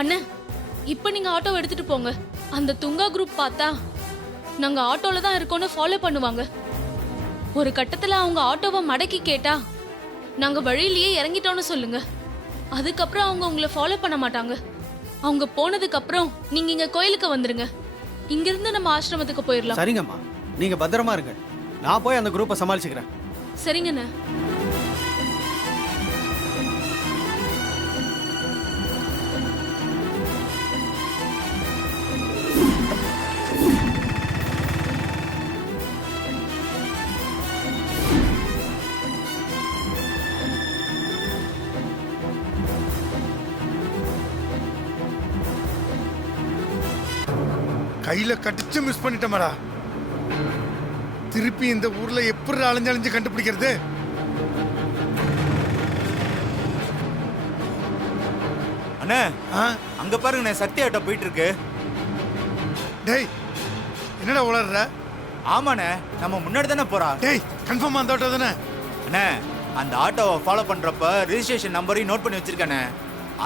அண்ணே, இப்ப நீங்க ஆட்டோ எடுத்துட்டு போங்க. அந்த துங்கா குரூப் பார்த்தா நாங்க ஆட்டோல தான் இருக்கோம்னு ஃபாலோ பண்ணுவாங்க. ஒரு கட்டத்துல அவங்க ஆட்டோவை மடக்கி கேட்டா நாங்க வழியிலேயே இறங்கிட்டோம்னு சொல்லுங்க. அதுக்கப்புறம் அவங்க உங்களை ஃபாலோ பண்ண மாட்டாங்க. அவங்க போனதுக்கு அப்புறம் நீங்க இங்க கோயிலுக்கு வந்துருங்க. இங்க இருந்து நம்ம ஆசிரமத்துக்கு போயிடலாம். சரிங்கம்மா, நீங்க பத்திரமா இருங்க. நான் போய் அந்த குரூப்பை சமாளிச்சுக்கிறேன். சரிங்கண்ணே. கையில கடிச்சு மிஸ் பண்ணிட்டோம்டா. திருப்பி இந்த ஊர்ல எப்படி அலைஞ்சு கண்டுபிடிக்கிறது? அண்ணே, அங்க பாருங்க, சக்தி ஆட்டோ போயிட்டு இருக்கு. டேய், என்னடா உளர்ற? ஆமாண்ணே, நம்ம முன்னாடி தானே போறா. டேய், கன்ஃபார்மா அந்த ஆட்டோ தானே? அண்ணே, அந்த ஆட்டோவை ஃபாலோ பண்றப்ப ரெஜிஸ்ட்ரேஷன் நம்பரையும் நோட் பண்ணி வச்சிருக்கேண்ணே.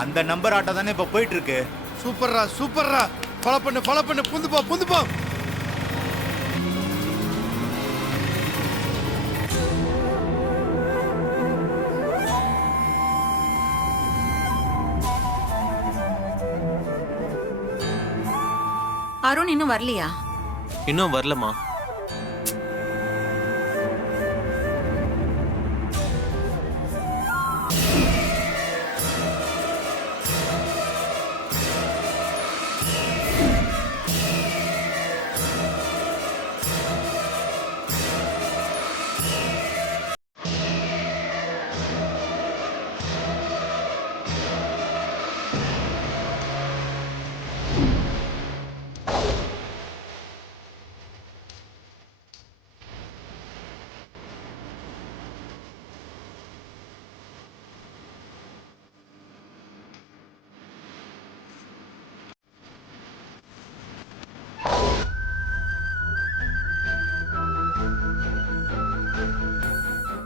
அந்த நம்பர் ஆட்டோ தானே இப்ப போயிட்டு இருக்கு. சூப்பர்ரா சூப்பர்ரா. ஃபாலோ பண்ணு, புந்து போ. அருண் இன்னும் வரலையா? இன்னும் வரலமா.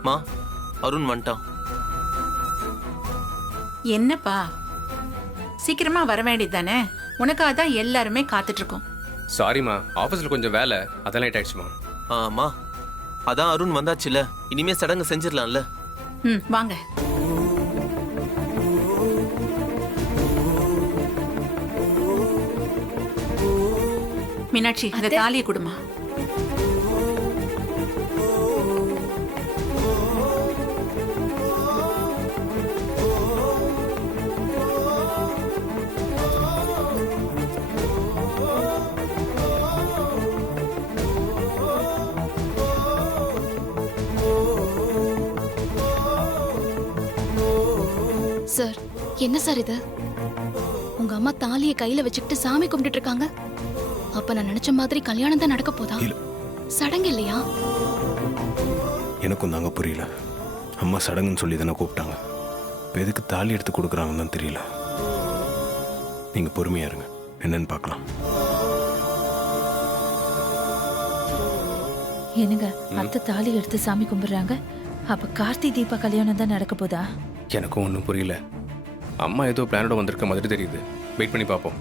மா, அருண் வந்துட்டான். என்னப்பா, சீக்கிரமா வர வேண்டியது தானே? உனக்காக தான் எல்லாருமே காத்துட்டு இருக்கோம். சாரிம்மா, ஆஃபீஸில் கொஞ்சம் வேலை, அதான் லேட் ஆயிடுச்சுமா. ஆமா, அதான் அருண் வந்தாச்சுல, இனிமே சடங்கு செஞ்சிடலாம்ல. வாங்க. மீனாட்சி, அந்த தாலியை கொடுமா. சார், என்ன சார் இது? உங்க அம்மா தாலியை கையில வச்சுக்கிட்டு சாமி கும்பிட்டு இருக்காங்க. அப்ப நான் நினைச்ச மாதிரி கல்யாணம் தான் நடக்க போதா? சடங்கு இல்லையா? எனக்கும் தாங்க புரியல. அம்மா சடங்குன்னு சொல்லி தானே கூப்பிட்டாங்க. இப்போ எதுக்கு தாலி எடுத்து கொடுக்குறாங்கன்னு தான் தெரியல. நீங்க பொறுமையா இருங்க, என்னன்னு பார்க்கலாம். என்னங்க, அத்தை தாலி எடுத்து சாமி கும்பிடுறாங்க. அப்ப கார்த்தி தீபா கல்யாணம் தான் நடக்க போதா? எனக்கும் ஒன்றும் புரியல. அம்மா ஏதோ பிளானோட வந்திருக்க மாதிரி தெரியுது. வெயிட் பண்ணி பார்ப்போம்.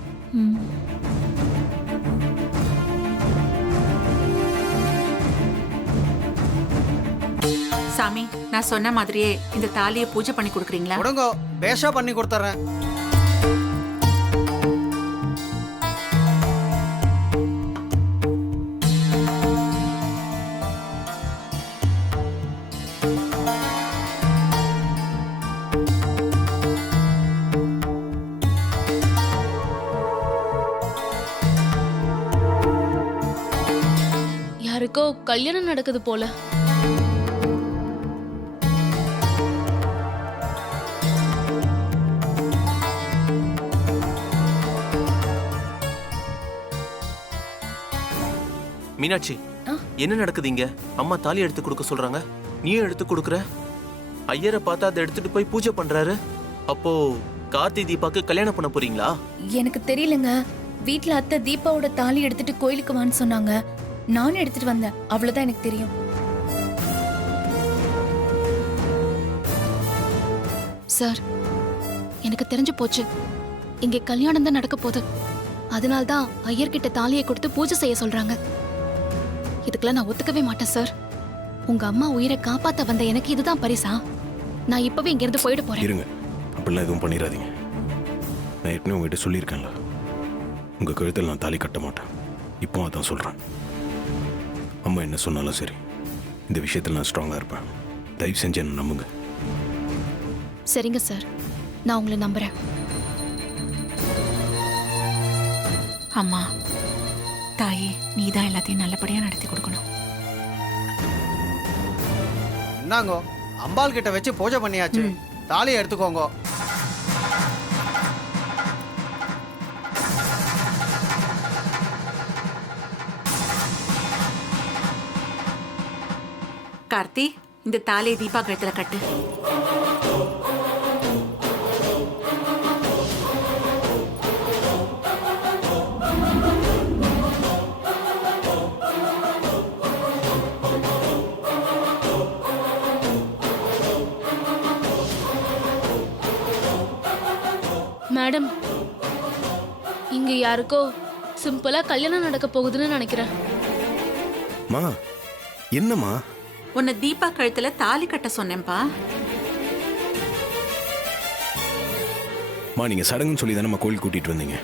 சாமி, நான் சொன்ன மாதிரியே இந்த தாலியை பூஜை பண்ணி கொடுக்குறீங்களா? உடங்கோ, பேஷா பண்ணி கொடுத்துறேன். யாருக்கோ கல்யாணம் நடக்குது போல. மீனாட்சி, என்ன நடக்குது இங்க? அம்மா தாலி எடுத்து கொடுக்க சொல்றாங்க, நீயும் எடுத்து கொடுக்குற. ஐயரை பார்த்தா அதை எடுத்துட்டு போய் பூஜை பண்றாரு. அப்போ கார்த்தி தீபாக்கு கல்யாணம் பண்ண போறீங்களா? எனக்கு தெரியலங்க. வீட்ல அத்தை தீபாவோட தாலி எடுத்துட்டு கோயிலுக்கு வான்னு சொன்னாங்க. நானும் எடுத்துட்டு வந்தேன், அவ்வளவுதான் எனக்கு தெரியும். சார், எனக்கு தெரிஞ்சு போச்சு. இங்க கல்யாணம் தான் நடக்க போகுது. அதனால்தான் ஐயர்கிட்ட தாலியை கொடுத்து பூஜை செய்ய சொல்றாங்க. இதுக்கெல்லாம் நான் ஒத்துக்கவே மாட்டேன் சார். உங்க அம்மா உயிரை காப்பாத்த வந்த எனக்கு இதுதான் பரிசா? நான் இப்பவே இங்க இருந்து போயிட போறேன். இருங்க, அப்படிலாம் எதுவும் பண்ணிடாதீங்க. நான் ஏற்கனவே உங்ககிட்ட சொல்லியிருக்கேன்ல, உங்க கழுத்தில் நான் தாலி கட்ட மாட்டேன். இப்போ அதான் சொல்றேன். அம்மா என்ன சொன்னாலும் சரி, இந்த விஷயத்தில் நான் ஸ்ட்ராங்கா இருப்பேன். தயவு செஞ்சு என்ன நம்புங்க. சரிங்க சார், நான் உங்களை நம்புறேன். அம்மா, தாயே, நீ தான் எல்லாத்தையும் நல்லபடியா நடத்தி கொடுக்கணும். என்னங்கோ, அம்பாள் கிட்ட வச்சு பூஜை பண்ணியாச்சு. தாலியை எடுத்துக்கோங்க. கார்த்தி, இந்த தாலியை தீபா கழுத்துல கட்டு. மேடம், இங்க யாருக்கோ சிம்பிளா கல்யாணம் நடக்க போகுதுன்னு நினைக்கிறேன். மா, என்னம்மா? உன்னை தீபா கழுத்துல தாலி கட்ட சொன்னேன்பா. மா, நீங்க சடங்குன்னு சொல்லி தானே கோயில் கூட்டிட்டு வந்தீங்க.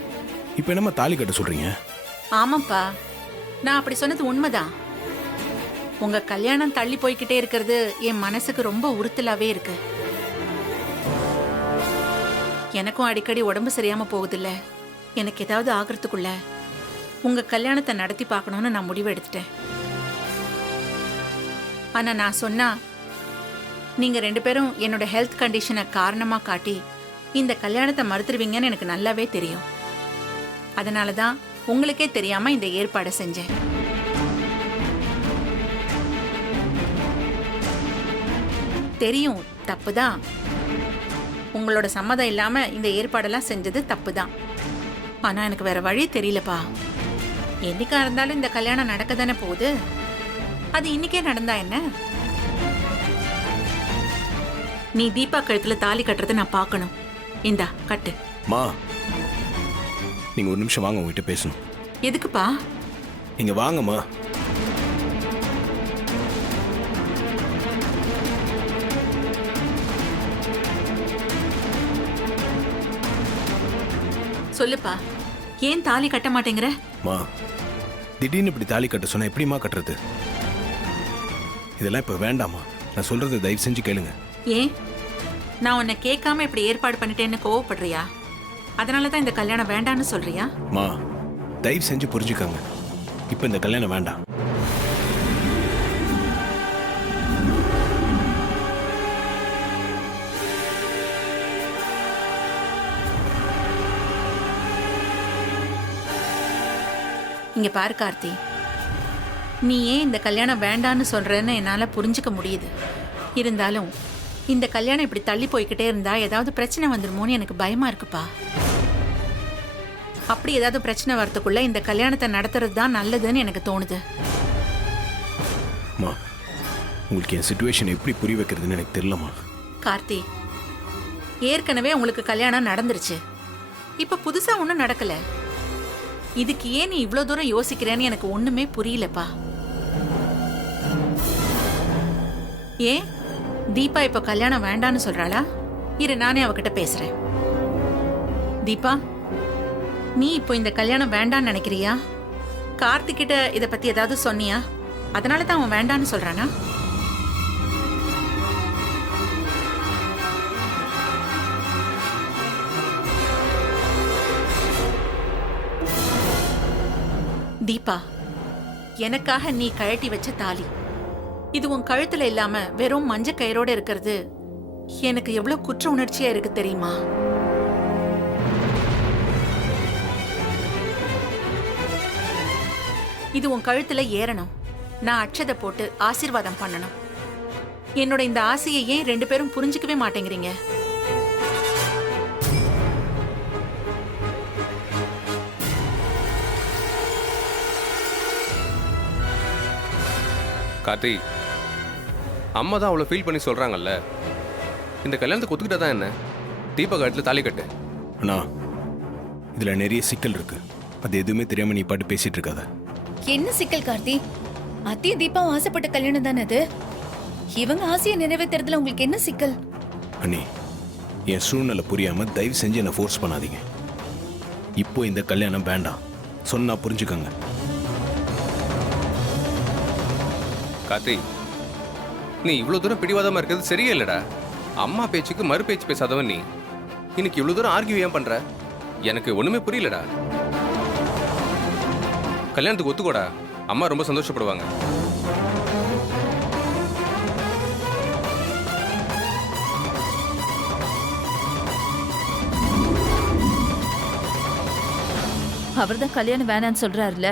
இப்போ என்னம்மா தாலி கட்ட சொல்றீங்க? ஆமாப்பா, நான் அப்படி சொன்னது உண்மைதான். உங்க கல்யாணம் தள்ளி போய்கிட்டே இருக்கிறது என் மனசுக்கு ரொம்ப உறுத்தலாவே இருக்கு. எனக்கும் அடிக்கடி உடம்பு சரியாம போகுதில்ல. எனக்கு ஏதாவது ஆகிறதுக்குள்ள உங்க கல்யாணத்தை நடத்தி பார்க்கணும்னு நான் முடிவு எடுத்துட்டேன். ஆனா நான் சொன்னா நீங்க 2 பேரும் என்னோட ஹெல்த் கண்டிஷனை காரணமா காட்டி இந்த கல்யாணத்தை மறுத்துருவீங்கன்னு எனக்கு நல்லாவே தெரியும். அதனாலதான் உங்களுக்கே தெரியாம இந்த ஏற்பாடை செஞ்சேன். தெரியும், தப்புதான். உங்களோட சம்மதம் இல்லாம இந்த ஏற்பாடெல்லாம் செஞ்சது தப்புதான். ஆனா எனக்கு வேற வழி தெரியலப்பா. என்னைக்கா இருந்தாலும் இந்த கல்யாணம் நடக்க தானே போகுது. அது இன்னைக்கே நடந்தா என்ன? நீ தீபா கழுத்துல தாலி கட்டுறதை நான் பார்க்கணும். இந்தா கட்டு. மா, நீங்க ஒரு நிமிஷம் வாங்க, உங்ககிட்ட பேசணும். எதுக்குப்பா? நீங்க வாங்கம்மா. சொல்லுப்பா, ஏன் தாலி கட்ட மாட்டேங்கிற? மா, திடீர்னு இப்படி தாலி கட்ட சொன்னா எப்படிமா கட்டுறது? இதெல்லாம் இப்ப வேண்டாமா. நான் சொல்றதை தயவு செஞ்சு கேளுங்க. ஏன் நான் உன்னை கேட்காம இப்படி ஏற்பாடு பண்ணிட்டேன்னு கோவப்படுறியா? அதனாலதான் இந்த கல்யாணம் வேண்டான்னு சொல்றியா? மா, தயவு செஞ்சு புரிஞ்சுக்கங்க. இப்ப இந்த கல்யாணம் வேண்டாம். இங்க பாரு கார்த்தி, நீ ஏன் இந்த கல்யாணம் வேண்டான்னு சொல்றன்னு என்னால புரிஞ்சுக்க முடியுது. இருந்தாலும் இந்த கல்யாணம் இப்படி தள்ளி போய்கிட்டே இருந்தா ஏதாவது பிரச்சனை வந்துருமோன்னு எனக்கு பயமா இருக்குப்பா. அப்படி ஏதாவது பிரச்சனை வரதுக்குள்ள இந்த கல்யாணத்தை நடத்துறது தான் நல்லதுன்னு எனக்கு தோணுது. மா, உங்களுக்கு என் சிச்சுவேஷன் எப்படி புரிய வைக்கிறதுன்னு எனக்கு தெரியலமா. கார்த்தி, ஏற்கனவே உங்களுக்கு கல்யாணம் நடந்துருச்சு. இப்ப புதுசா ஒண்ணும் நடக்கல. இதுக்கு ஏன் நீ இவ்வளவு தூரம் யோசிக்கிறேன்னு எனக்கு ஒண்ணுமே புரியலப்பா. ஏன் தீபா இப்ப கல்யாணம் வேண்டான்னு சொல்றாளா? இரு, நானே அவகிட்ட பேசுறேன். தீபா, நீ இப்போ இந்த கல்யாணம் வேண்டான்னு நினைக்கிறியா? கார்த்திக் கிட்ட இத பத்தி ஏதாவது சொன்னியா? அதனாலதான் அவன் வேண்டான்னு சொல்றானா? தீபா, எனக்காக நீ கழட்டி வச்ச தாலி, இது உன் கழுத்துல இல்லாம வெறும் மஞ்ச கயிறோட இருக்கிறது எனக்கு எவ்வளவு குற்ற உணர்ச்சியா இருக்கு தெரியுமா? இது உன் கழுத்துல ஏறணும். நான் அட்சதை போட்டு ஆசீர்வாதம் பண்ணணும். என்னோட இந்த ஆசையை ஏன் 2 பேரும் புரிஞ்சுக்கவே மாட்டேங்கிறீங்க? கார்த்தி, அம்மா தான் அவ்வளோ ஃபீல் பண்ணி சொல்கிறாங்கல்ல, இந்த கல்யாணத்துக்கு ஒத்துக்கிட்டா தான் என்ன? தீபா கழுத்தில் தாலி கட்டு. அண்ணா, இதுல நிறைய சிக்கல் இருக்கு. அது எதுவுமே தெரியாம நீ பாட்டு பேசிட்டு இருக்காத. என்ன சிக்கல் கார்த்தி? அத்தையும் தீபாவும் ஆசைப்பட்ட கல்யாணம் தானே அது. இவங்க ஆசையை நிறைவேற்றுறதுல உங்களுக்கு என்ன சிக்கல்? அண்ணி, என் சூழ்நிலை புரியாம தயவு செஞ்சு என்னை ஃபோர்ஸ் பண்ணாதீங்க. இப்போ இந்த கல்யாணம் வேண்டாம் சொன்னா புரிஞ்சுக்கோங்க. கார்த்தி, நீ இவ்வளவு தூரம் பிடிவாதமா இருக்கிறது சரியே இல்லடா. அம்மா பேச்சுக்கு மறு பேச்சு பேசாதவன் நீ. இன்னைக்கு இவ்வளவு தூரம் ஆர்கியூ ஏன் பண்ற? எனக்கு ஒண்ணுமே புரியலடா. கல்யாணத்துக்கு ஒத்துக்கோடா, அம்மா ரொம்ப சந்தோஷப்படுவாங்க. அவர்தான் கல்யாணம் வேணான்னு சொல்றாருல,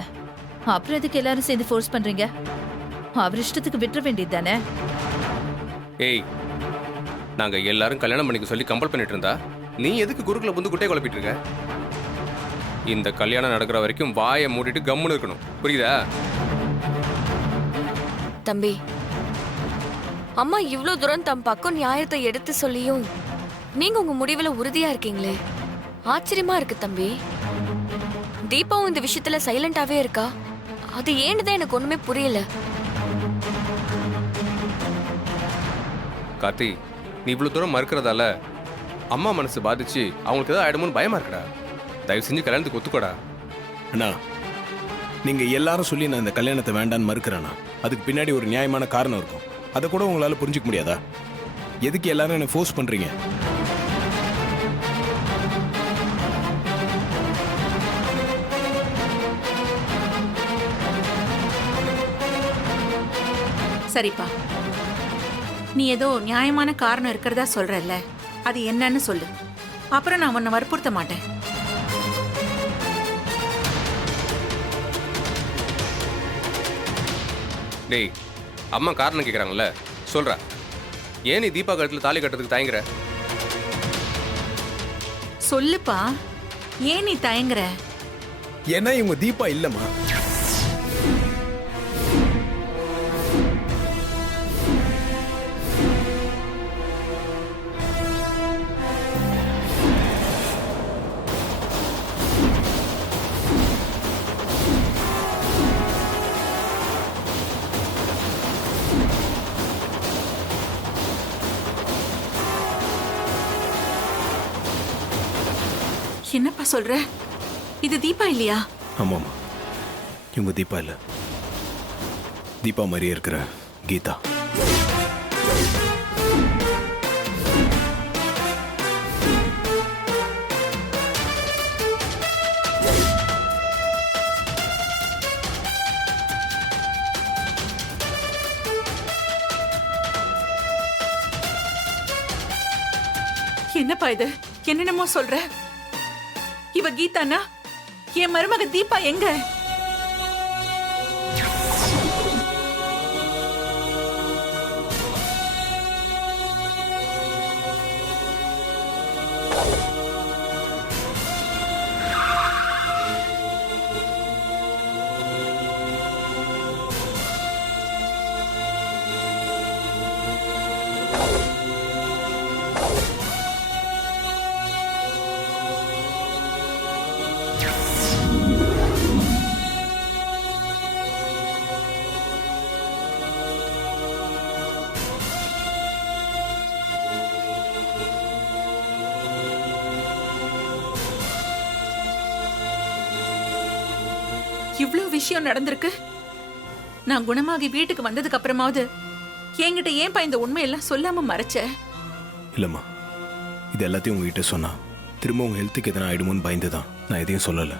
அப்புறம் எதுக்கு எல்லாரும் சேர்ந்து ஃபோர்ஸ் பண்றீங்க? அவர் இஷ்டத்துக்கு விட்டுற வேண்டியது தானே. ஏய், நாங்க எல்லாரும் கல்யாணம் பண்ணிக்க சொல்லி கம்பல் பண்ணிட்டு இருந்தா நீ எதுக்கு குறுக்குல புந்து குட்டையை குழப்பிட்டு இருக்க? இந்த கல்யாணம் நடக்கிற வரைக்கும் வாயை மூடிட்டு கம்முன்னு இருக்கணும், புரியுதா? தம்பி, அம்மா இவ்ளோ தூரம் தம் பக்கம் நியாயத்தை எடுத்து சொல்லியும் நீங்க உங்க முடிவுல உறுதியா இருக்கீங்களே, ஆச்சரியமா இருக்கு தம்பி. தீபாவும் இந்த விஷயத்துல சைலண்டாவே இருக்கா. அது ஏன்னு தான் எனக்கு ஒண்ணுமே புரியல. கார்த்தி, நீ இவ்வளவு தூரம் மறுக்கிறதால அம்மா மனசு பாதிச்சு அவங்களுக்கு ஏதாவது ஆயிடுமோன்னு பயமா இருக்குடா. தயவு செஞ்சு கல்யாணத்துக்கு ஒத்துக்கோடா. அண்ணா, நீங்க எல்லாரும் சொல்லி நான் இந்த கல்யாணத்தை வேண்டான்னு மறுக்கிறேன்னா அதுக்கு பின்னாடி ஒரு நியாயமான காரணம் இருக்கும். அதை கூட உங்களால புரிஞ்சுக்க முடியாதா? எதுக்கு எல்லாரும் என்ன ஃபோர்ஸ் பண்றீங்க? சரிப்பா, நீ ஏதோ நியாயமான காரணம் இருக்கிறதா சொல்றல்ல, அது என்னன்னு சொல்லு. அப்புறம் நான் உன்னை வற்புறுத்த மாட்டேன். டேய், அம்மா காரணம் கேட்குறாங்கல்ல, சொல்றா. ஏன் நீ தீபா கழுத்துல தாலி கட்டுறதுக்கு தயங்குற? சொல்லுப்பா, ஏன் நீ தயங்குற? ஏன்னா இவங்க தீபா இல்லம்மா. என்னப்பா சொல்ற? இது தீபா இல்லையா? ஆமாம்மா, இவங்க தீபா இல்ல. தீபா மாதிரியே இருக்கிற கீதா. என்னப்பா இது? என்னென்னமோ சொல்ற. இவ கீதானா? என் மருமக தீபா எங்க? இவ்ளோ விஷயம் நடந்திருக்கு. நான் குணமாகி வீட்டுக்கு வந்ததுக்கு அப்புறமாவது என்கிட்ட ஏன்பா இந்த உண்மையெல்லாம் சொல்லாம மறைச்ச? இல்லம்மா, இது எல்லாத்தையும் உங்ககிட்ட சொன்னா திரும்ப உங்க ஹெல்த்துக்கு எதனா ஆயிடுமோன்னு பயந்துதான் நான் எதையும் சொல்லல.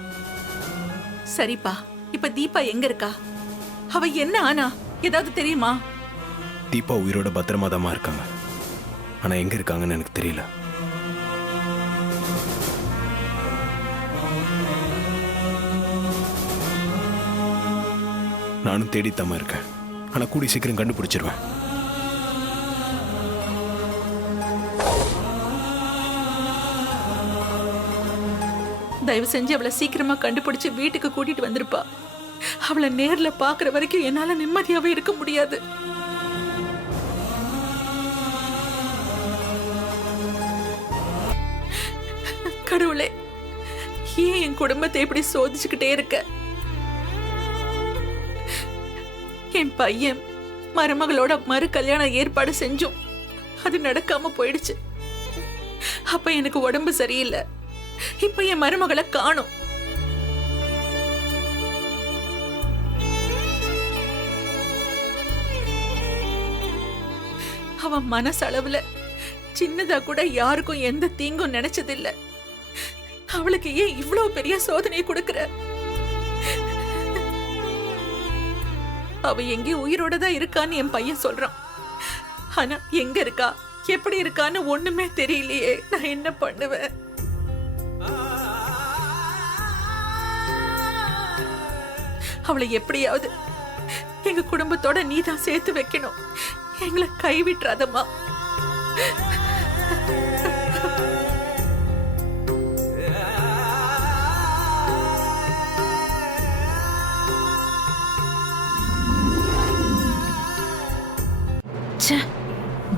சரிப்பா, இப்ப தீபா எங்க இருக்கா? அவ என்ன ஆனா ஏதாவது தெரியுமா? தீபா உயிரோட பத்திரமா தான் இருக்காங்க. ஆனா எங்க இருக்காங்கன்னு எனக்கு தெரியல. நானும் தேடித்தாம இருக்கேன். ஆனா கூடி சீக்கிரம் கண்டுபிடிச்சிருவேன். தயவு செஞ்சு அவளை சீக்கிரமா கண்டுபிடிச்சு வீட்டுக்கு கூட்டிட்டு வந்திருப்பா. அவளை நேர்ல பாக்குற வரைக்கும் என்னால நிம்மதியாவே இருக்க முடியாது. கடவுளே, ஏன் என் குடும்பத்தை இப்படி சோதிச்சுக்கிட்டே இருக்க? என் பையன் மருமகளோட மறு கல்யாணம் ஏற்பாடு செஞ்சும் அது நடக்காம போயிடுச்சு. அப்ப எனக்கு உடம்பு சரியில்லை. இப்ப என் மருமகளை காணோம். அவன் மனசளவுல சின்னதா கூட யாருக்கும் எந்த தீங்கும் நினைச்சதில்ல. அவளுக்கு ஏன் இவ்வளவு பெரிய சோதனையை கொடுக்கற? அவ எங்கே உயிரோட தான் இருக்கான்னு என் பையன் சொல்றான். ஆனா எங்க இருக்கா, எப்படி இருக்கான்னு ஒண்ணுமே தெரியலையே. நான் என்ன பண்ணுவேன்? அவளை எப்படியாவது எங்க குடும்பத்தோட நீதான் சேர்த்து வைக்கணும். எங்களை கைவிட்டுறாதம்மா.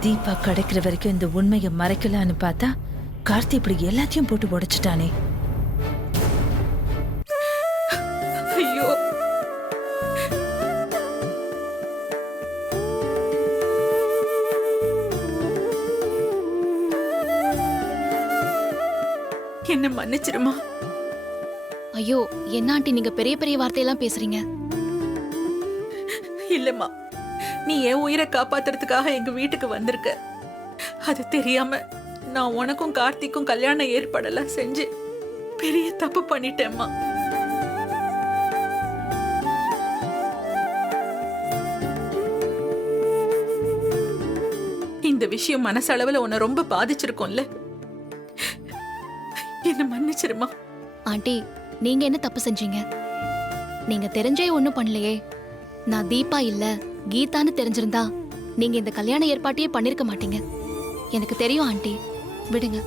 தீபா கிடைக்கிற வரைக்கும் இந்த உண்மையை மறைக்கலான்னு பார்த்தா கார்த்தி இப்படி எல்லாத்தையும் போட்டு உடைச்சிட்டானே. ஐயோ, என்ன மன்னிச்சிருமா. ஐயோ என்ன ஆண்டி நீங்க பெரிய பெரிய வார்த்தையெல்லாம் பேசுறீங்க. இல்லம்மா, நீ என் உயிரை காப்பாத்துறதுக்காக எங்க வீட்டுக்கு வந்திருக்க. அது தெரியாம நான் உனக்கும் கார்த்திக்கும் கல்யாணம் ஏற்பாடெல்லாம் செஞ்சு பெரிய தப்பு பண்ணிட்டேம்மா. இந்த விஷயம் மனசளவுல உன்னை ரொம்ப பாதிச்சிருக்கோம்ல. என்ன மன்னிச்சிருமா. ஆண்டி நீங்க என்ன தப்பு செஞ்சீங்க? நீங்க தெரிஞ்சே ஒண்ணும் பண்ணலையே. நான் தீபா இல்ல கீதான்னு தெரிஞ்சிருந்தா நீங்க இந்த கல்யாண ஏற்பாட்டையே பண்ணிருக்க மாட்டீங்க. எனக்கு தெரியும் ஆண்டி, விடுங்க.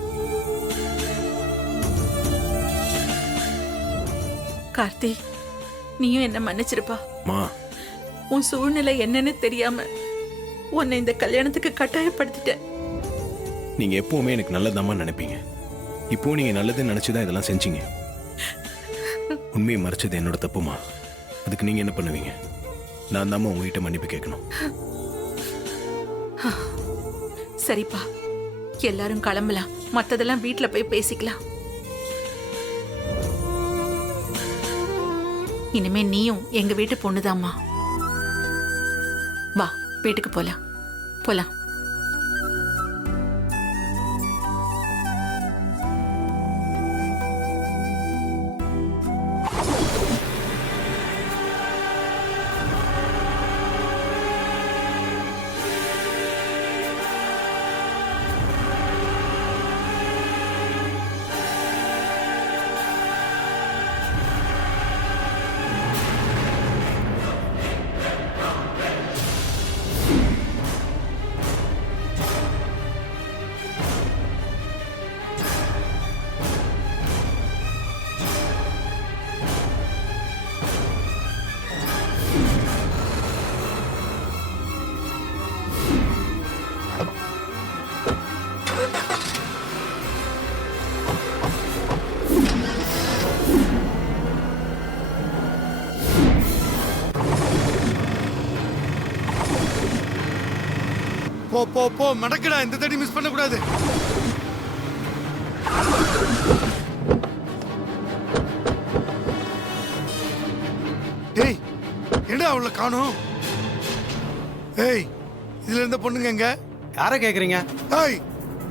கார்த்தி, நீயும் என்ன மன்னிச்சிருப்பா. மா, உன் சூழ்நிலை என்னன்னு தெரியாம உன்னை இந்த கல்யாணத்துக்கு கட்டாயப்படுத்திட்டேன். நீங்க எப்பவுமே எனக்கு நல்லதாமா நினைப்பீங்க. இப்போ நீங்க நல்லதுன்னு நினைச்சுதான் இதெல்லாம் செஞ்சீங்க. உண்மையை மறைச்சது என்னோட தப்புமா. அதுக்கு நீங்க என்ன பண்ணுவீங்க? நான் தாம்மா உங்ககிட்ட மன்னிப்பு கேட்கணும். சரிப்பா, எல்லாரும் கிளம்பலாம். மத்ததெல்லாம் வீட்டுல போய் பேசிக்கலாம். இனிமே நீயும் எங்க வீட்டு பொண்ணுதாம்மா. வா, வீட்டுக்கு போலாம். போலாம். போ போ போ மடக்கடா, இந்த தடி மிஸ் பண்ண கூடாது. டேய், என்னடா அவளை காணோம்? ஏய், இதுல இருந்த பொண்ணுங்க எங்க? யாரை கேக்குறீங்க? ஏய்,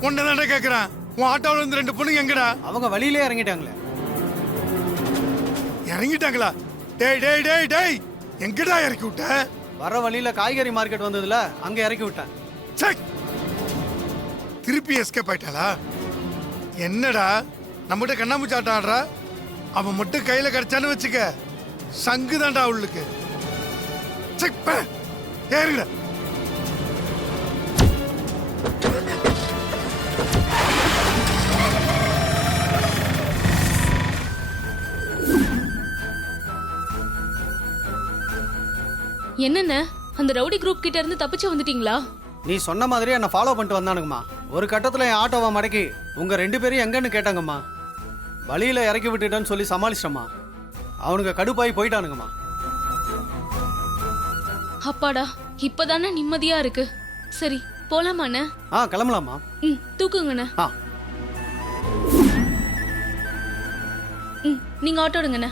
உன்னை கேக்குறேன். உன் ஆட்டோல இருந்து 2 பொண்ணுங்க எங்கடா? அவங்க வழியிலே இறங்கிட்டாங்களே. இறங்கிட்டாங்களா? டேய் டேய் டேய் டேய், எங்கடா இறக்கி விட்ட? வர வழியில காய்கறி மார்க்கெட் வந்ததுல அங்க இறக்கி விட்டேன். திருப்பி எஸ்கேப் ஆயிட்டாளா? என்னடா நம்மகிட்ட கண்ணாமூச்சி ஆட்டம் ஆடுறா? அவன் மட்டும் கையில கிடைச்சான்னு வச்சுக்க, சங்கு தான்டா அவளுக்கு. ஏறுங்க. என்னென்ன அந்த ரவுடி குரூப் கிட்ட இருந்து தப்பிச்சு வந்துட்டீங்களா? நீ சொன்ன மாதிரியே என்ன ஃபாலோ பண்ணிட்டு வந்தானுங்கம்மா. ஒரு கட்டத்துல என் ஆட்டோவை மடக்கி உங்க 2 பேரும் எங்கன்னு கேட்டாங்கம்மா. வழியில இறக்கி விட்டுட்டேன்னு சொல்லி சமாளிச்சிட்டம்மா. அவனுங்க கடுப்பாகி போயிட்டானுங்கம்மா. அப்பாடா இப்பதானே நிம்மதியா இருக்கு. சரி போலாமாண்ணே? கிளம்பலாமா? ம் தூக்குங்கண்ணே. ஆ. ம் நீங்க ஆட்டோ எடுங்கண்ணே.